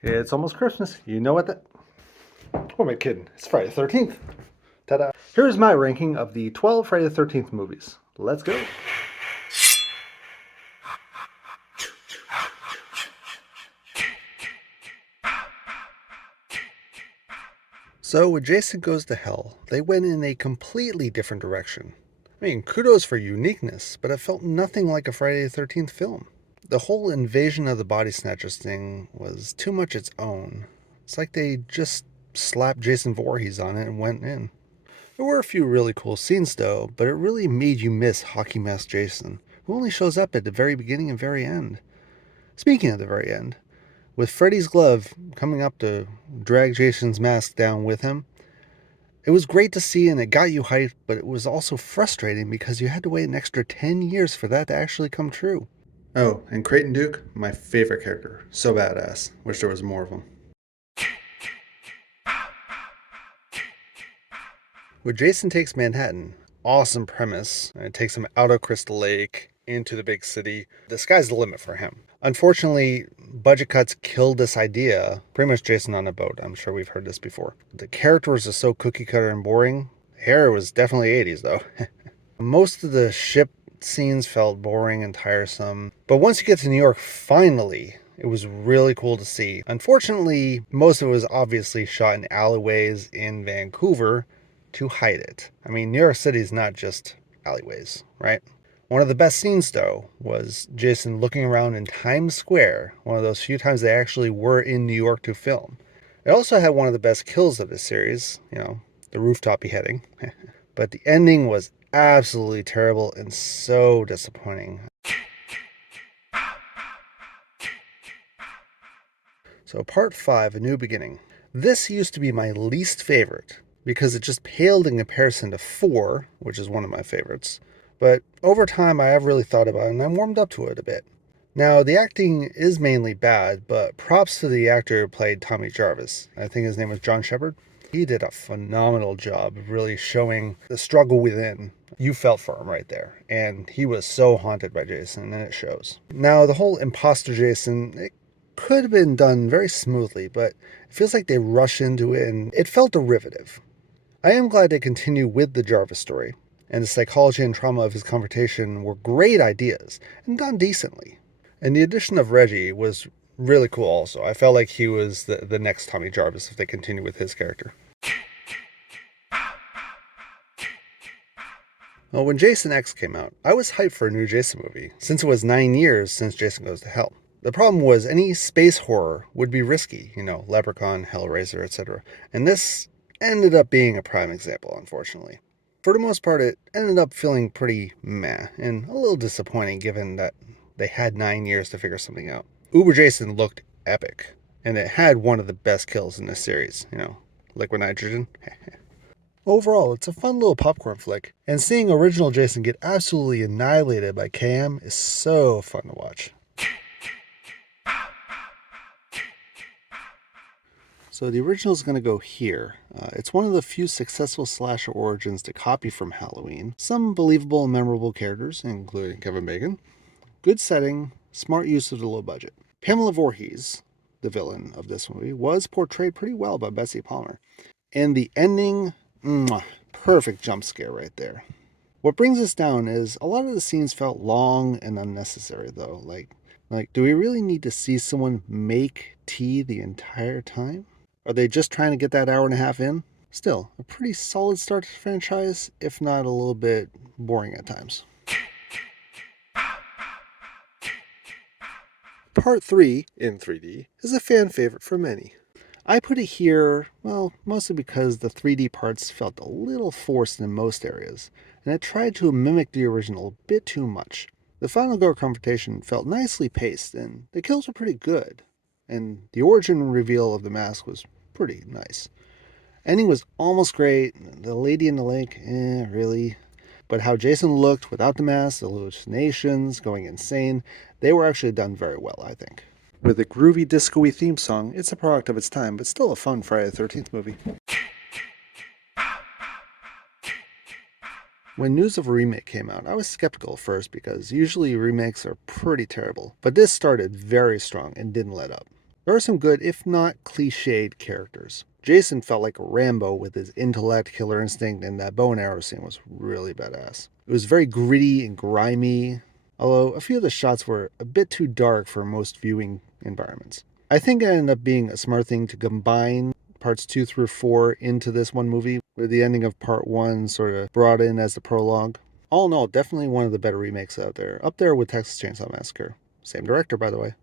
It's almost Christmas. You know what that... Who am I kidding? It's Friday the 13th. Ta-da. Here's my ranking of the 12 Friday the 13th movies. Let's go. So with Jason Goes to Hell, they went in a completely different direction. I mean, kudos for uniqueness, but it felt nothing like a Friday the 13th film. The whole invasion of the body snatchers thing was too much its own. It's like they just slapped Jason Voorhees on it and went in. There were a few really cool scenes though, but it really made you miss Hockey Mask Jason, who only shows up at the very beginning and very end. Speaking of the very end, with Freddy's glove coming up to drag Jason's mask down with him, it was great to see and it got you hyped, but it was also frustrating because you had to wait an extra 10 years for that to actually come true. Oh, and Creighton Duke, my favorite character. So badass. Wish there was more of him. With Jason Takes Manhattan, awesome premise. It takes him out of Crystal Lake into the big city. The sky's the limit for him. Unfortunately, budget cuts killed this idea. Pretty much Jason on a boat. I'm sure we've heard this before. The characters are so cookie cutter and boring. Hair was definitely 80s though. Most of the ship scenes felt boring and tiresome. But once you get to New York, finally, it was really cool to see. Unfortunately, most of it was obviously shot in alleyways in Vancouver to hide it. I mean, New York City is not just alleyways, right? One of the best scenes, though, was Jason looking around in Times Square, one of those few times they actually were in New York to film. It also had one of the best kills of the series, the rooftop beheading. But the ending was absolutely terrible and so disappointing. So part 5, A New Beginning. This used to be my least favorite because it just paled in comparison to 4, which is one of my favorites. But over time I have really thought about it and I'm warmed up to it a bit. Now the acting is mainly bad, but props to the actor who played Tommy Jarvis. I think his name was John Shepard. He did a phenomenal job of really showing the struggle within. You felt for him right there. And he was so haunted by Jason, and it shows. Now, the whole imposter Jason, it could have been done very smoothly, but it feels like they rushed into it, and it felt derivative. I am glad they continue with the Jarvis story, and the psychology and trauma of his confrontation were great ideas, and done decently. And the addition of Reggie was really cool also. I felt like he was the next Tommy Jarvis if they continue with his character. Well, when Jason X came out, I was hyped for a new Jason movie, since it was 9 years since Jason Goes to Hell. The problem was any space horror would be risky, Leprechaun, Hellraiser, etc. And this ended up being a prime example, unfortunately. For the most part, it ended up feeling pretty meh, and a little disappointing given that they had 9 years to figure something out. Uber Jason looked epic, and it had one of the best kills in the series, liquid nitrogen. Overall, it's a fun little popcorn flick, and seeing original Jason get absolutely annihilated by KM is so fun to watch. So the original is going to go here. It's one of the few successful slasher origins to copy from Halloween. Some believable and memorable characters, including Kevin Bacon. Good setting, smart use of the low budget. Pamela Voorhees, the villain of this movie, was portrayed pretty well by Bessie Palmer. And the ending, perfect jump scare right there. What brings us down is a lot of the scenes felt long and unnecessary though. Like, do we really need to see someone make tea the entire time? Are they just trying to get that hour and a half in? Still, a pretty solid start to the franchise, if not a little bit boring at times. Part 3, in 3D, is a fan favorite for many. I put it here, well, mostly because the 3D parts felt a little forced in most areas, and it tried to mimic the original a bit too much. The final gore confrontation felt nicely paced, and the kills were pretty good, and the origin reveal of the mask was pretty nice. Ending was almost great, the lady in the lake, really. But how Jason looked without the mask, the hallucinations, going insane, they were actually done very well, I think. With a groovy disco-y theme song, it's a product of its time, but still a fun Friday the 13th movie. When news of a remake came out, I was skeptical at first because usually remakes are pretty terrible, but this started very strong and didn't let up. There are some good, if not cliched, characters. Jason felt like Rambo with his intellect, killer instinct, and that bow and arrow scene was really badass. It was very gritty and grimy, although a few of the shots were a bit too dark for most viewing environments. I think it ended up being a smart thing to combine parts 2 through 4 into this one movie, with the ending of part 1 sort of brought in as the prologue. All in all, definitely one of the better remakes out there, up there with Texas Chainsaw Massacre. Same director, by the way.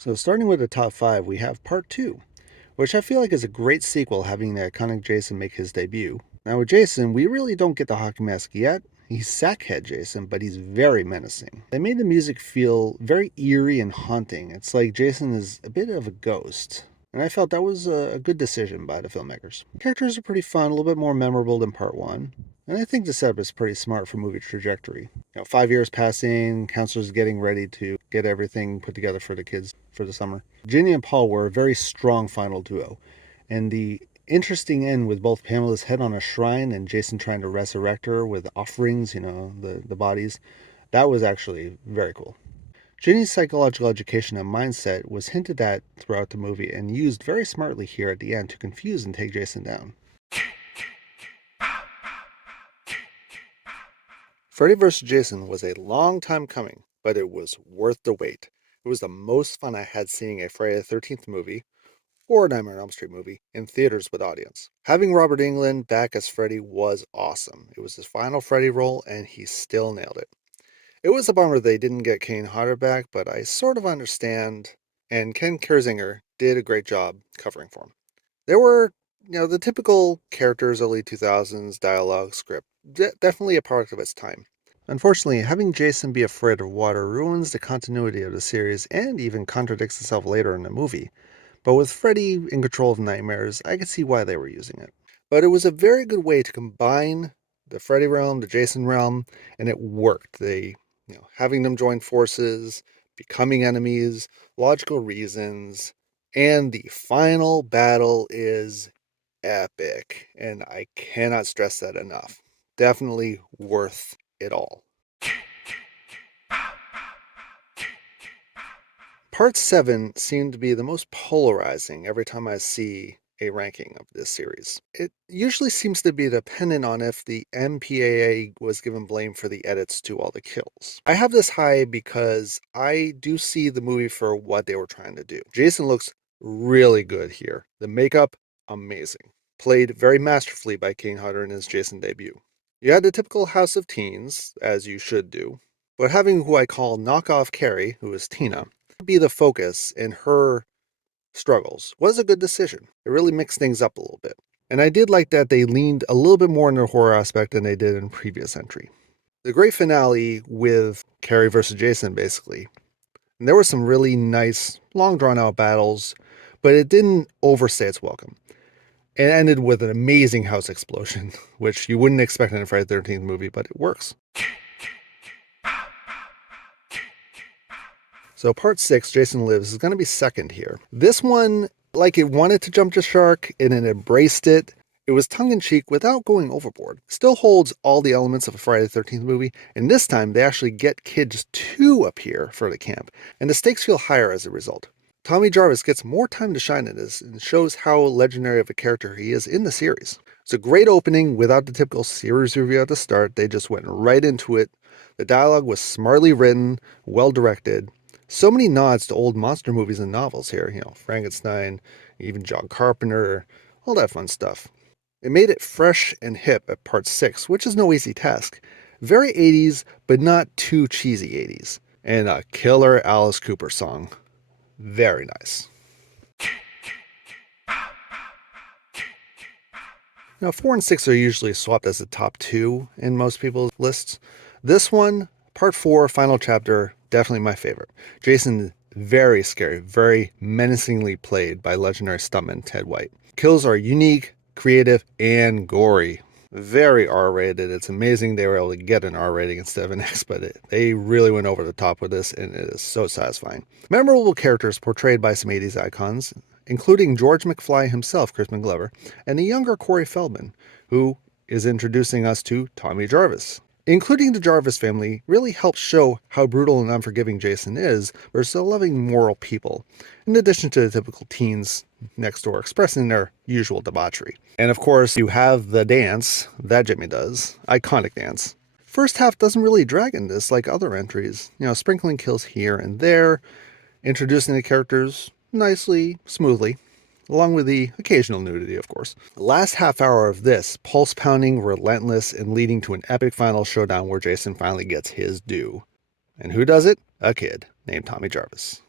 So starting with the top 5, we have part 2, which I feel like is a great sequel, having the iconic Jason make his debut. Now with Jason, we really don't get the hockey mask yet. He's Sackhead Jason, but he's very menacing. They made the music feel very eerie and haunting. It's like Jason is a bit of a ghost. And I felt that was a good decision by the filmmakers. Characters are pretty fun, a little bit more memorable than part 1. And I think the setup is pretty smart for movie trajectory. 5 years passing, counselors getting ready to get everything put together for the kids for the summer. Ginny and Paul were a very strong final duo. And the interesting end with both Pamela's head on a shrine and Jason trying to resurrect her with offerings, the bodies, that was actually very cool. Ginny's psychological education and mindset was hinted at throughout the movie and used very smartly here at the end to confuse and take Jason down. Freddy vs. Jason was a long time coming, but it was worth the wait. It was the most fun I had seeing a Friday the 13th movie, or a Nightmare on Elm Street movie, in theaters with audience. Having Robert Englund back as Freddy was awesome. It was his final Freddy role, and he still nailed it. It was a bummer they didn't get Kane Hodder back, but I sort of understand, and Ken Kersinger did a great job covering for him. There were, the typical characters, early 2000s, dialogue, script, definitely a product of its time. Unfortunately, having Jason be afraid of water ruins the continuity of the series and even contradicts itself later in the movie. But with Freddy in control of nightmares, I could see why they were using it. But it was a very good way to combine the Freddy realm, the Jason realm, and it worked. Having them join forces, becoming enemies, logical reasons, and the final battle is epic. And I cannot stress that enough. Definitely worth it all. Part 7 seemed to be the most polarizing every time I see a ranking of this series. It usually seems to be dependent on if the MPAA was given blame for the edits to all the kills. I have this high because I do see the movie for what they were trying to do. Jason looks really good here. The makeup, amazing. Played very masterfully by Kane Hodder in his Jason debut. You had the typical House of Teens, as you should do, but having who I call knockoff Carrie, who is Tina, be the focus in her struggles was a good decision. It really mixed things up a little bit. And I did like that they leaned a little bit more into the horror aspect than they did in previous entry. The great finale with Carrie versus Jason, basically. And there were some really nice, long drawn out battles, but it didn't overstay its welcome. It ended with an amazing house explosion, which you wouldn't expect in a Friday the 13th movie, but it works. So part 6, Jason Lives, is going to be second here. This one, like it wanted to jump the shark and it embraced it. It was tongue-in-cheek without going overboard. Still holds all the elements of a Friday the 13th movie, and this time they actually get kids to appear for the camp, and the stakes feel higher as a result. Tommy Jarvis gets more time to shine in this and shows how legendary of a character he is in the series. It's a great opening without the typical series review at the start. They just went right into it. The dialogue was smartly written, well directed. So many nods to old monster movies and novels here, Frankenstein, even John Carpenter, all that fun stuff. It made it fresh and hip at part 6, which is no easy task. Very 80s, but not too cheesy 80s. And a killer Alice Cooper song. Very nice. Now, 4 and 6 are usually swapped as the top 2 in most people's lists. This one, part 4, final chapter, definitely my favorite. Jason, very scary, very menacingly played by legendary stuntman Ted White. Kills are unique, creative, and gory. Very R-rated. It's amazing they were able to get an R rating instead of an X, but they really went over the top with this, and it is so satisfying. Memorable characters portrayed by some 80s icons, including George McFly himself, Crispin Glover, and the younger Corey Feldman, who is introducing us to Tommy Jarvis. Including the Jarvis family really helps show how brutal and unforgiving Jason is versus a loving, moral people, in addition to the typical teens next door expressing their usual debauchery. And of course, you have the dance that Jimmy does, iconic dance. First half doesn't really drag in this like other entries, sprinkling kills here and there, introducing the characters nicely, smoothly, along with the occasional nudity, of course. The last half hour of this, pulse pounding, relentless, and leading to an epic final showdown where Jason finally gets his due. And who does it? A kid named Tommy Jarvis.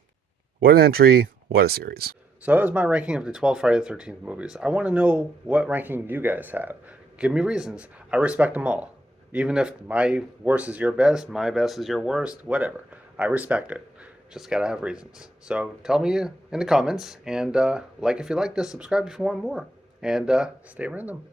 What an entry, what a series. So that was my ranking of the 12 Friday the 13th movies. I want to know what ranking you guys have. Give me reasons. I respect them all. Even if my worst is your best, my best is your worst, whatever. I respect it. Just gotta have reasons. So tell me in the comments, and like if you like this, subscribe if you want more, and stay random.